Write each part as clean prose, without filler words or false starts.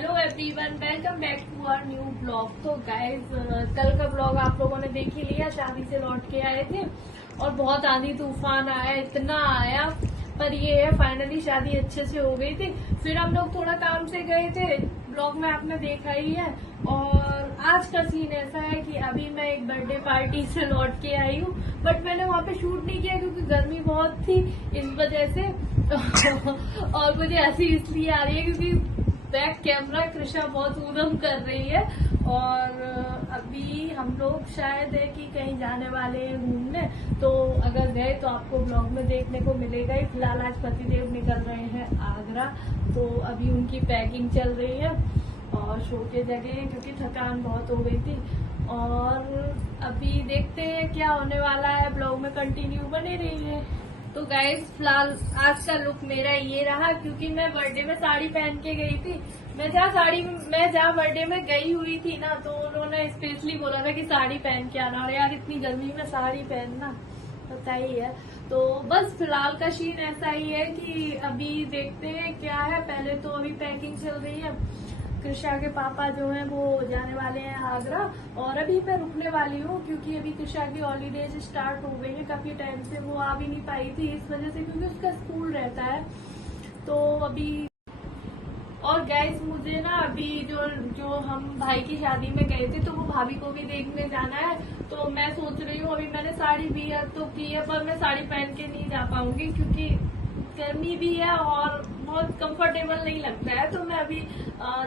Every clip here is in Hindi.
Hello everyone, welcome back to our new blog. तो गाइज कल का ब्लॉग आप लोगों ने देख ही लिया। शादी से लौट के आए थे और बहुत आंधी तूफान आया, इतना आया, पर ये है फाइनली शादी अच्छे से हो गई थी। फिर हम लोग थोड़ा काम से गए थे, ब्लॉग में आपने देखा ही है। और आज का सीन ऐसा है कि अभी मैं एक बर्थडे पार्टी से लौट के आई हूँ, बट मैंने वहाँ पे शूट नहीं किया क्योंकि गर्मी बहुत थी इस वजह से। और मुझे हंसी इसलिए आ रही है क्योंकि बैक कैमरा कृषा बहुत ऊधम कर रही है। और अभी हम लोग शायद है कि कहीं जाने वाले हैं घूमने, तो अगर गए तो आपको ब्लॉग में देखने को मिलेगा ही। फिलहाल आज पतिदेव निकल रहे हैं आगरा, तो अभी उनकी पैकिंग चल रही है और शो के जगह क्योंकि थकान बहुत हो गई थी। और अभी देखते हैं क्या होने वाला है, ब्लॉग में कंटिन्यू बने रही है। तो गाइज फिलहाल आज का लुक मेरा ये रहा क्योंकि मैं बर्थडे में साड़ी पहन के गई थी। मैं जहाँ बर्थडे में गई हुई थी ना, तो उन्होंने स्पेशली बोला था कि साड़ी पहन के आना, और यार इतनी गर्मी में साड़ी पहनना पता ही है। तो बस फिलहाल का सीन ऐसा ही है कि अभी देखते हैं क्या है। पहले तो अभी पैकिंग चल रही है। कृषा के पापा जो हैं वो जाने वाले हैं आगरा, और अभी मैं रुकने वाली हूँ क्योंकि अभी कृषा की हॉलीडेज स्टार्ट हो गई है। काफी टाइम से वो आ भी नहीं पाई थी इस वजह से, क्योंकि उसका स्कूल रहता है। तो अभी और गैस मुझे ना अभी जो हम भाई की शादी में गए थे तो वो भाभी को भी देखने जाना है। तो मैं सोच रही हूँ, अभी मैंने साड़ी वियर तो की है पर मैं साड़ी पहन के नहीं जा पाऊंगी क्योंकि गर्मी भी है और बहुत कंफर्टेबल नहीं लगता है। तो मैं अभी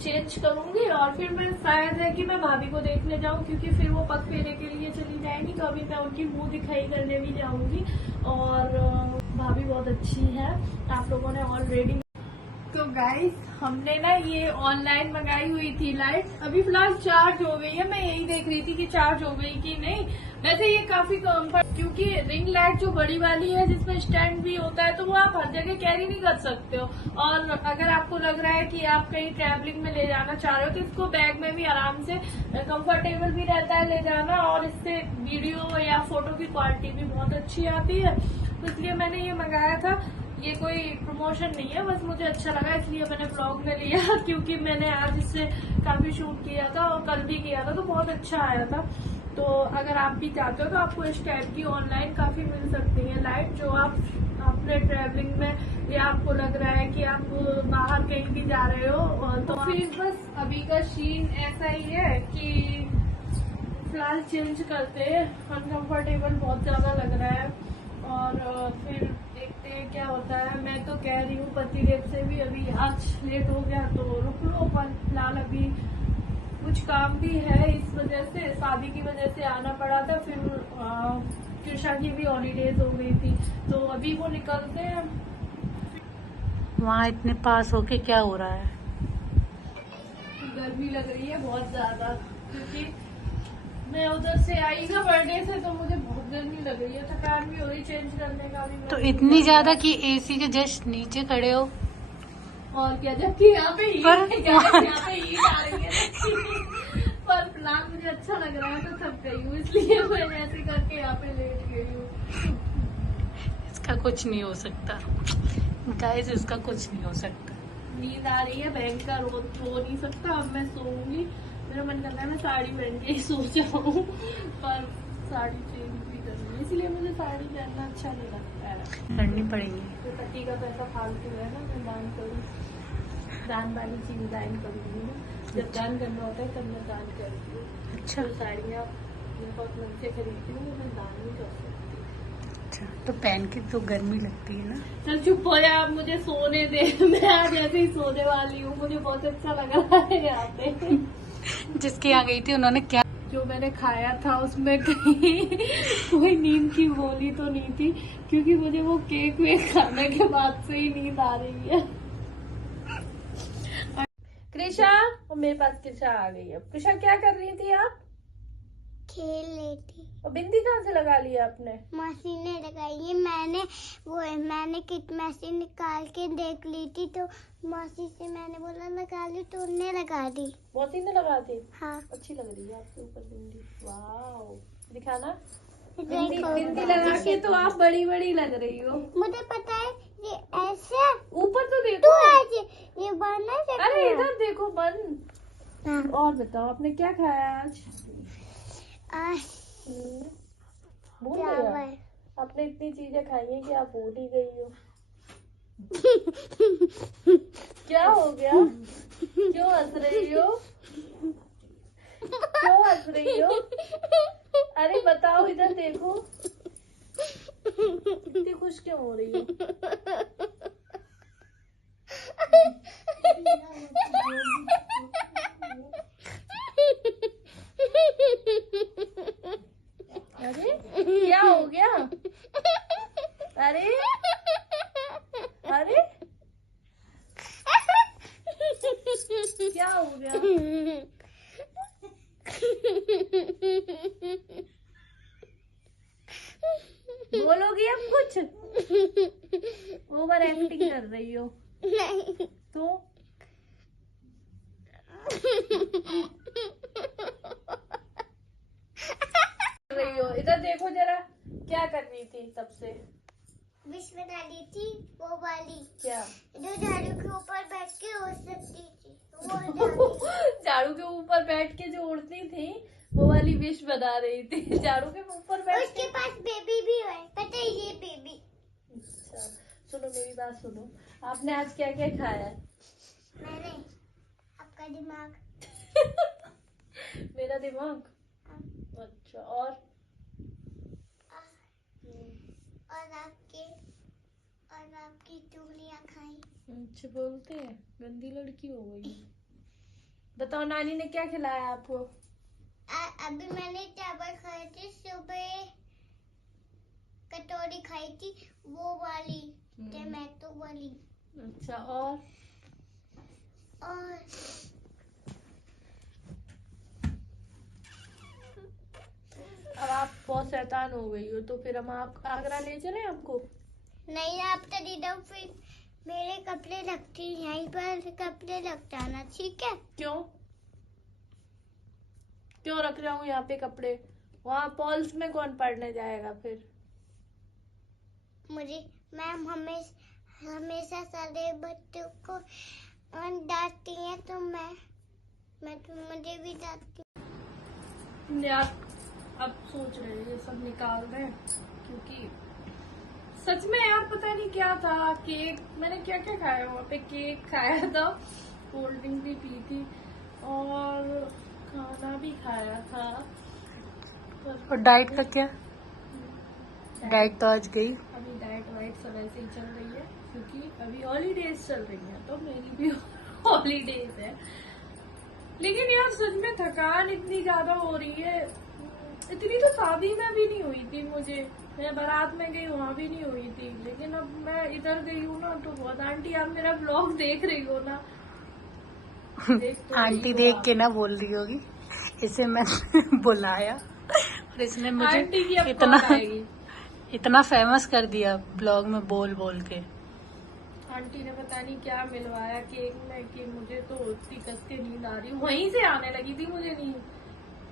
चेंज करूंगी और फिर मैं शायद है कि मैं भाभी को देखने जाऊं क्योंकि फिर वो पग फेरे के लिए चली जाएंगी, तो अभी मैं उनकी मुंह दिखाई करने भी जाऊंगी। और भाभी बहुत अच्छी है, आप लोगों ने ऑलरेडी। तो गाइस हमने ना ये ऑनलाइन मंगाई हुई थी लाइट, अभी फिलहाल चार्ज हो गई है। मैं यही देख रही थी कि चार्ज हो गई कि नहीं। वैसे ये काफी कम्फर्ट, क्योंकि रिंग लाइट जो बड़ी वाली है जिसमें स्टैंड भी होता है, तो वो आप हर जगह कैरी नहीं कर सकते हो। और अगर आपको लग रहा है कि आप कहीं ट्रैवलिंग में ले जाना चाह रहे हो तो इसको बैग में भी आराम से कंफर्टेबल भी रहता है ले जाना, और इससे वीडियो या फोटो की क्वालिटी भी बहुत अच्छी आती है। तो इसलिए मैंने ये मंगाया था। ये कोई प्रमोशन नहीं है, बस मुझे अच्छा लगा इसलिए मैंने ब्लॉग में लिया क्योंकि मैंने आज इससे काफी शूट किया था और कल भी किया था, तो बहुत अच्छा आया था। तो अगर आप भी चाहते हो तो आपको इस टाइप की ऑनलाइन काफी मिल सकती है लाइट, जो आप अपने ट्रैवलिंग में या आपको लग रहा है कि आप बाहर कहीं भी जा रहे हो। तो फिर बस अभी का सीन ऐसा ही है कि फिलहाल चेंज करते हैं, अनकंफर्टेबल बहुत ज्यादा लग रहा है। और फिर देखते हैं क्या होता है। मैं तो कह रही हूँ पतिदेव से भी अभी आज लेट हो गया तो रुक लो, पर फिलहाल अभी कुछ काम भी है इस वजह से, शादी की वजह से आना पड़ा था। फिर कृषा की भी हॉलीडेज हो गई थी, तो अभी वो निकलते हैं। वहाँ इतने पास होके क्या हो रहा है? गर्मी लग रही है बहुत ज्यादा क्योंकि मैं उधर से आई ना बर्थडे से, तो मुझे बहुत गर्मी लग रही है, थकान भी हो रही, चेंज करने का भी। तो इतनी ज्यादा कि एसी के जस्ट नीचे खड़े हो। और क्या, जबकि यहाँ पे हीट आ रही है। पर फिलहाल मुझे अच्छा लग रहा है तो थक गई हूँ, इसलिए मैं ऐसे करके यहाँ पे लेट गई हूँ। इसका कुछ नहीं हो सकता गाइस, इसका कुछ नहीं हो सकता। नींद आ रही है भयंकर, रो नहीं सकता। अब मैं सोऊंगी, मेरा मन करता है मैं साड़ी पहन के ही सो जाऊँ, पर साड़ी चेंज भी करनी है, इसलिए मुझे साड़ी पहनना अच्छा नहीं लगता है। करनी पड़ेगी। तो पति का पैसा फालतू है ना, मैं दान करूँ, दान वाली चीज दान करूँगी ना। जब दान करना होता है तब मैं दान करती हूँ। अच्छा, तो साड़ियाँ बहुत मन से खरीदती हूँ, मैं दान नहीं कर सकती। अच्छा तो पहन के तो गर्मी लगती है ना। चल चुप हो जा, आप मुझे सोने दे। मैं आज ऐसे ही सोने वाली हूँ, मुझे बहुत अच्छा लग रहा है यहाँ पे। जिसके यहाँ गई थी उन्होंने क्या जो मैंने खाया था उसमें कहीं कोई नींद की गोली तो नहीं थी, क्योंकि मुझे वो केक वेक खाने के बाद से ही नींद आ रही है। कृषा, और मेरे पास कृषा आ गई है। कृषा क्या कर रही थी आप? खेल रही थी। और बिंदी कहाँ से लगा लिया आपने? मशीन ने लगाई है, मैंने किट मशीन निकाल के देख ली थी, तो मौसी से मैंने बोला लगा ली, तो उन्हें लगा दी। मौसी ने लगा दी? हाँ। अच्छी लग रही है आपके ऊपर बिंदी, वाह। दिखाना। देखो बिंदी लगा के तो आप बड़ी बड़ी लग रही हो। मुझे पता है ये ऐसे ऊपर तो तू देखो। ऐसे ये बनना सकता अरे है। इधर देखो बन। हाँ। और बताओ आपने क्या खाया आज? भूल गया? चावल। आपने इतनी चीजें खाई हैं कि आप भूल ही गई हो। क्या हो गया? क्यों हंस रही हो? क्यों हंस रही हो? अरे बताओ, इधर देखो। इतनी खुश क्यों हो रही हो? अरे क्या हो गया? अरे अरे क्या हो गया? बोलोगी अब कुछ? ओवर एक्टिंग कर रही हो नहीं। तो। रही हो, इधर देखो जरा। क्या कर रही थी तब से? विश बना ली थी वो वाली क्या? जो झाड़ू के ऊपर बैठ के उड़ सकती थी वो झाड़ू के ऊपर बैठ के जो उड़ती थी वो वाली विश बना रही थी। झाड़ू के ऊपर बैठ उसके के। पास बेबी भी है, पता है ये बेबी। अच्छा सुनो, मेरी बात सुनो। आपने आज क्या क्या खाया? मैंने आपका दिमाग। मेरा दिमाग। अच्छा और आपकी चूड़ियाँ खाई। अच्छा बोलते हैं, गंदी लड़की हो गई। बताओ नानी ने क्या खिलाया आपको? अभी मैंने चावल खाए थे, सुबह कटोरी खाई थी वो वाली टमाटो वाली। अच्छा और अब आप बहुत शैतान हो गई हो, तो फिर हम आप आगरा ले चले आपको? नहीं, आप तो दीदा फिर मेरे कपड़े रखती यहीं पर कपड़े रख जाना, ठीक है? क्यों क्यों रख रहा हूँ यहाँ पे कपड़े? वहाँ पॉल्स में कौन पढ़ने जाएगा फिर? मुझे मैम हमेशा सारे बच्चों को डांटती है, तो मैं तो मुझे भी डांटती। यार अब सोच रहे हैं ये सब निकाल रहे हैं, क्योंकि सच में यार पता नहीं क्या था। केक मैंने क्या क्या खाया वहाँ पे? केक खाया था, कोल्ड ड्रिंक भी पी थी और खाना भी खाया था। और डाइट का क्या? डाइट तो आज गई। अभी डाइट वाइट सब ऐसे ही चल रही है, क्योंकि अभी हॉलीडेज चल रही है, तो मेरी भी हॉलीडेज है। लेकिन यार सच में थकान इतनी ज्यादा हो रही है। इतनी तो शादी में भी नहीं हुई थी मुझे। मैं बारात में गई, वहाँ भी नहीं हुई थी। लेकिन अब मैं इधर गई हूँ ना, तो बहुत। आंटी आप मेरा ब्लॉग देख रही हो ना? देख तो आंटी रही हो देख आप। के ना बोल रही होगी इसे मैं बुलाया और इसने मुझे आंटी की अब इतना कॉल आएगी। इतना फेमस कर दिया ब्लॉग में बोल बोल के। आंटी ने पता नहीं क्या मिलवाया केक में कि मुझे तो इतनी कस के नींद आ रही, वहीं से आने लगी थी मुझे नींद।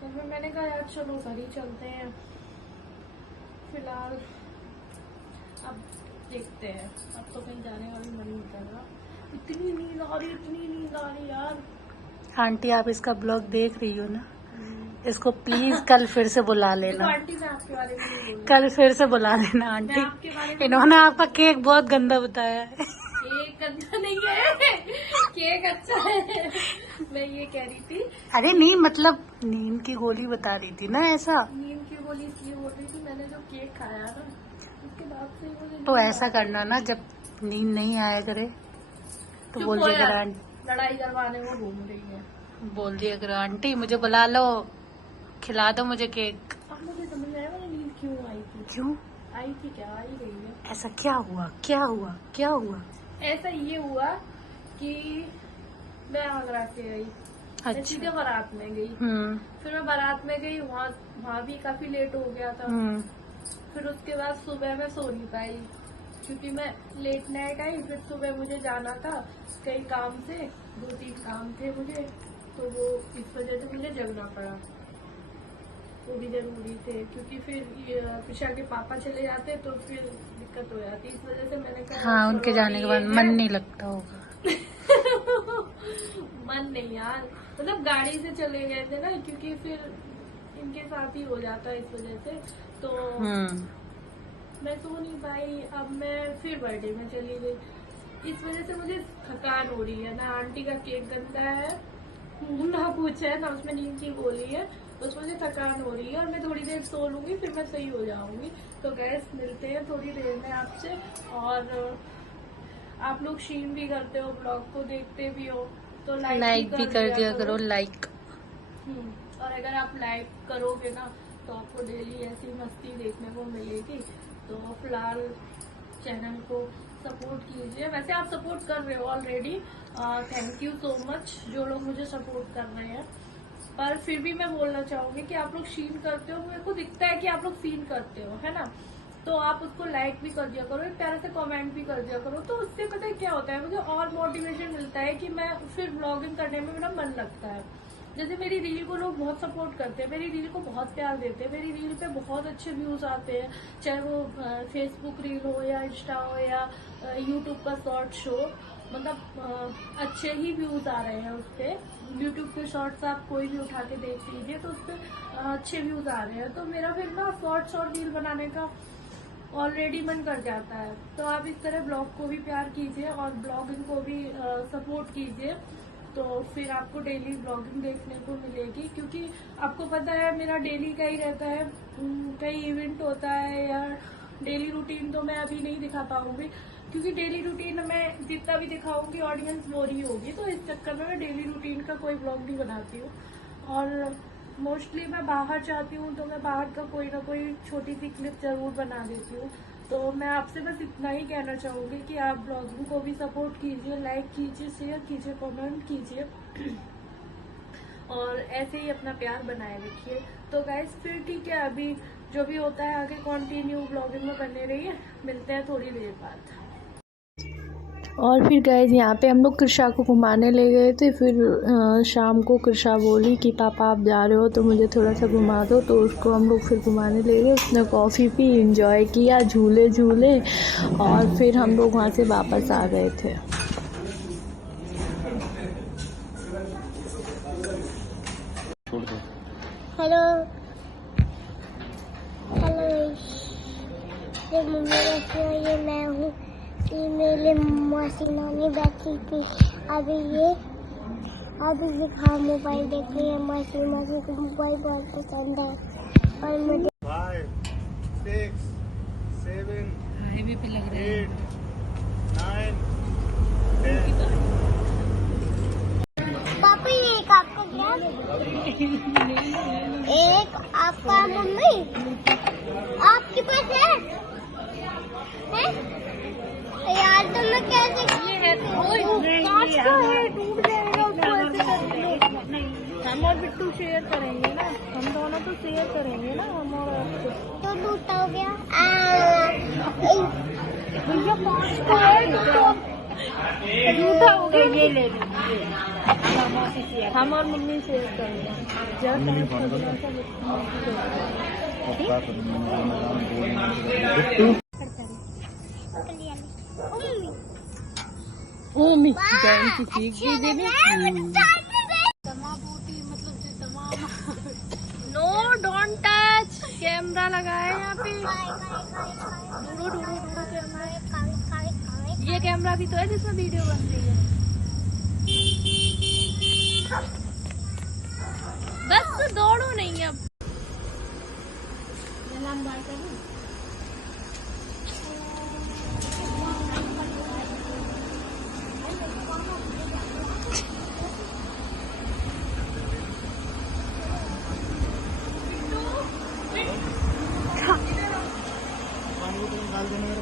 तो फिर मैंने कहा यार चलो घर ही चलते हैं फिलहाल। अब देखते हैं, अब तो कहीं जाने का भी मन नहीं कर रहा। इतनी नींद आ रही यार। आंटी आप इसका ब्लॉग देख रही हो ना, इसको प्लीज कल फिर से बुला देखो लेना। आंटी मैं आपके बारे में नहीं बोल रही। कल फिर से बुला लेना मैं आंटी। आपके बारे में इन्होंने आपका केक बहुत गंदा बताया है। केक अच्छा नहीं है, केक अच्छा है। मैं ये कह रही थी, अरे नहीं मतलब नींद की गोली बता रही थी ना ऐसा। नींद की गोली इसलिए बोल रही थी, मैंने जो केक खाया ना उसके बाद से मुझे तो नींद ऐसा आ रही। करना ना, जब नींद नहीं आया करे तो चुप बोल हो दिया यार, करो लड़ाई करवाने को घूम रही है। बोल दिया करो आंटी मुझे बुला लो, खिला दो मुझे केक। अब मुझे समझ में आया मुझे नींद क्यों आई थी। क्यों? आई थी क्या? आई रही है। ऐसा क्या हुआ क्या हुआ क्या हुआ? ऐसा ये हुआ कि मैं आगरा से आई, मैं सीधे बारात में गई। फिर मैं बारात में गई, वहाँ भी काफी लेट हो गया था। फिर उसके बाद सुबह मैं सो नहीं पाई, क्योंकि मैं लेट नाइट आई। फिर सुबह मुझे जाना था कई काम से, 2-3 काम थे मुझे, तो वो इस वजह से मुझे जगना पड़ा। वो भी जरूरी थे, क्योंकि फिर कृषा के पापा चले जाते तो फिर दिक्कत हो जाती, इस वजह से मैंने कहा हाँ, उनके चलो जाने के बाद ये मन है। नहीं लगता होगा। मन नहीं यार, मतलब गाड़ी से चले गए थे ना, क्योंकि फिर इनके साथ ही हो जाता है, इस वजह से तो मैं सो नहीं पाई। अब मैं फिर बर्थडे में चली गई, इस वजह से मुझे थकान हो रही है ना। आंटी का केक गंदा है, ना कुछ है ना उसमें नीम की गोली है, बस मुझे थकान हो रही है और मैं थोड़ी देर सो लूंगी, फिर मैं सही हो जाऊंगी। तो गैस मिलते हैं थोड़ी देर में आपसे। और आप लोग शीन भी करते हो, ब्लॉग को देखते भी हो, तो लाइक भी कर दिया करो, लाइक। और अगर आप लाइक करोगे ना तो आपको डेली ऐसी मस्ती देखने को मिलेगी। तो फिलहाल चैनल को सपोर्ट कीजिए, वैसे आप सपोर्ट कर रहे हो already, thank you so much जो लोग मुझे सपोर्ट कर रहे हैं। पर फिर भी मैं बोलना चाहूंगी कि आप लोग शीन करते हो, मेरे को दिखता है कि आप लोग सीन करते हो, है ना, तो आप उसको लाइक भी कर दिया करो, एक प्यारा से कमेंट भी कर दिया करो। तो उससे पता है क्या होता है, मुझे और मोटिवेशन मिलता है कि मैं फिर ब्लॉगिंग करने में मेरा मन लगता है। जैसे मेरी रील को लोग बहुत सपोर्ट करते हैं, मेरी रील को बहुत प्यार देते हैं, मेरी रील पे बहुत अच्छे व्यूज आते हैं, चाहे वो फेसबुक रील हो या इंस्टा हो या यूट्यूब का शॉर्ट शो, मतलब अच्छे ही व्यूज आ रहे हैं उस पर। यूट्यूब के शॉर्ट्स आप कोई भी उठा के देख लीजिए तो उस पर अच्छे व्यूज आ रहे हैं। तो मेरा फिर ना शॉर्ट्स और रील बनाने का ऑलरेडी मन कर जाता है। तो आप इस तरह ब्लॉग को भी प्यार कीजिए और ब्लॉगिंग को भी सपोर्ट कीजिए, तो फिर आपको डेली ब्लॉगिंग देखने को मिलेगी। क्योंकि आपको पता है मेरा डेली का ही रहता है, कई इवेंट होता है या डेली रूटीन तो मैं अभी नहीं दिखा पाऊंगी, क्योंकि डेली रूटीन मैं जितना भी दिखाऊंगी ऑडियंस बोर ही होगी। तो इस चक्कर में मैं डेली रूटीन का कोई ब्लॉग नहीं बनाती हूँ। और मोस्टली मैं बाहर जाती हूँ तो मैं बाहर का कोई ना कोई छोटी सी क्लिप जरूर बना देती हूँ। तो मैं आपसे बस इतना ही कहना चाहूंगी कि आप ब्लॉगिंग को भी सपोर्ट कीजिए, लाइक कीजिए, शेयर कीजिए, कमेंट कीजिए और ऐसे ही अपना प्यार बनाए रखिए। तो गाइस फिर ठीक है, अभी जो भी होता है आगे कंटिन्यू ब्लॉगिंग में बने रहिए, मिलते हैं थोड़ी देर बाद। और फिर गाइस यहाँ पे हम लोग कृषा को घुमाने ले गए थे। फिर शाम को कृषा बोली कि पापा आप जा रहे हो तो मुझे थोड़ा सा घुमा दो, तो उसको हम लोग फिर घुमाने ले गए। उसने कॉफ़ी पी, एंजॉय किया, झूले झूले और फिर हम लोग वहाँ से वापस आ गए थे। हेलो हेलो, ये मम्मी बैठी है, ये मैं हूँ, ये मेरे मासी नानी बैठी थी। अभी दिखा मोबाइल देख रही है मासी को मोबाइल बहुत पसंद है। और मुझे 5, 6, 7, हाईवे पे लग रहा है। 8, 9, 10। पापा ये एक आपका क्या, एक आपका मम्मी आपके पास है यार, तो मैं कैसे टूट जाएगा हम और बिट्टू शेयर करेंगे ना, हम दोनों तो शेयर करेंगे ना, हम और आपको। तो टूटा हो गया झूठा हो गया, ये ले हम और मम्मी शेयर करेंगे। मम्मी जैन की सीख दीजिए ना। नो डोंट टच, कैमरा लगा है यहाँ पे। ये कैमरा भी तो है जिसमें वीडियो बन रही है। बस दौड़ो नहीं अब।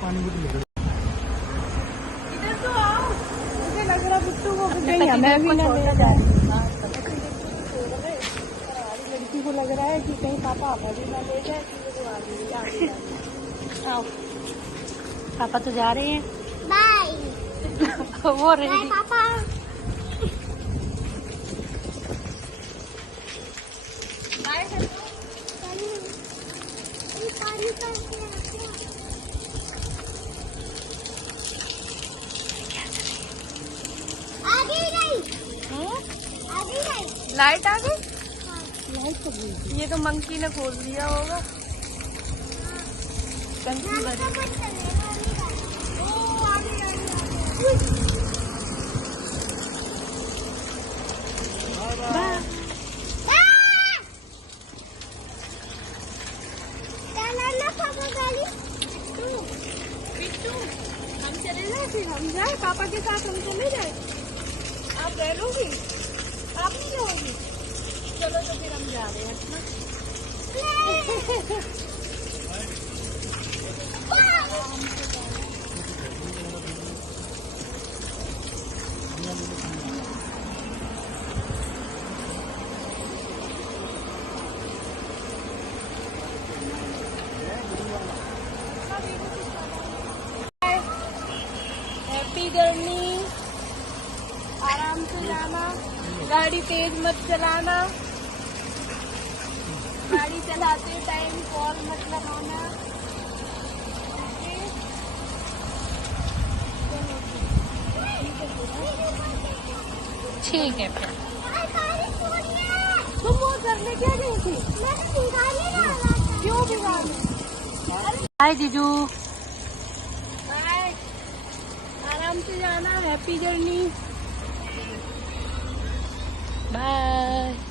पानी बोतल इधर तो आओ, मुझे लग रहा बिट्टू को मैं भी ना ले जाए। लड़की को लग रहा है कि कहीं पापा आप भी ना ले जाए। आओ, पापा तो जा रहे हैं। बाय वो रही बाय पापा। बाय। लाइट आ गई? ये तो मंकी ने खोल दिया होगा। टंकी भरी। बिट्टू, हम चले जाए फिर, हम जाए पापा के साथ, हम चले जाए। आप रह लोगी? आप नहीं रहोगी? चलो तो फिर हम जा रहे हैं। हैप्पी जर्नी, आराम से जाना, गाड़ी तेज मत चलाना, गाड़ी चलाते टाइम कॉल मत लगाना। ठीक है फिर। तुम वो करने क्या गई थी? क्यों बिगाड़ी? हाय जीजू। बाय, आराम से जाना, हैप्पी जर्नी। बाय।